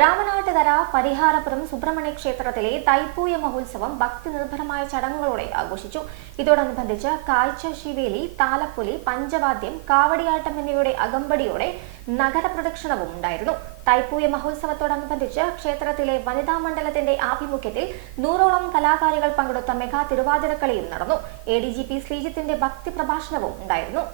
രാമനാട്ടുകര പരിഹാരപുരം സുബ്രഹ്മണ്യ ക്ഷേത്രത്തിലെ തൈപ്പൂയ മഹോത്സവം ഭക്തി നിർഭരമായ ചടങ്ങുകളോടെ ആഘോഷിച്ചു. ഇതോടനുബന്ധിച്ച് കാഴ്ച ശിവേലി, താലപ്പൊലി, പഞ്ചവാദ്യം, കാവടിയാട്ടം എന്നിവയുടെ അകമ്പടിയോടെ നഗരപ്രദക്ഷിണവും ഉണ്ടായിരുന്നു. തൈപ്പൂയ മഹോത്സവത്തോടനുബന്ധിച്ച് ക്ഷേത്രത്തിലെ വനിതാ മണ്ഡലത്തിന്റെ ആഭിമുഖ്യത്തിൽ 100ഓളം കലാകാരികൾ പങ്കെടുത്ത മെഗാ തിരുവാതിരക്കളിയും നടന്നു. ADGP ശ്രീജിത്തിന്റെ ഭക്തി പ്രഭാഷണവും ഉണ്ടായിരുന്നു.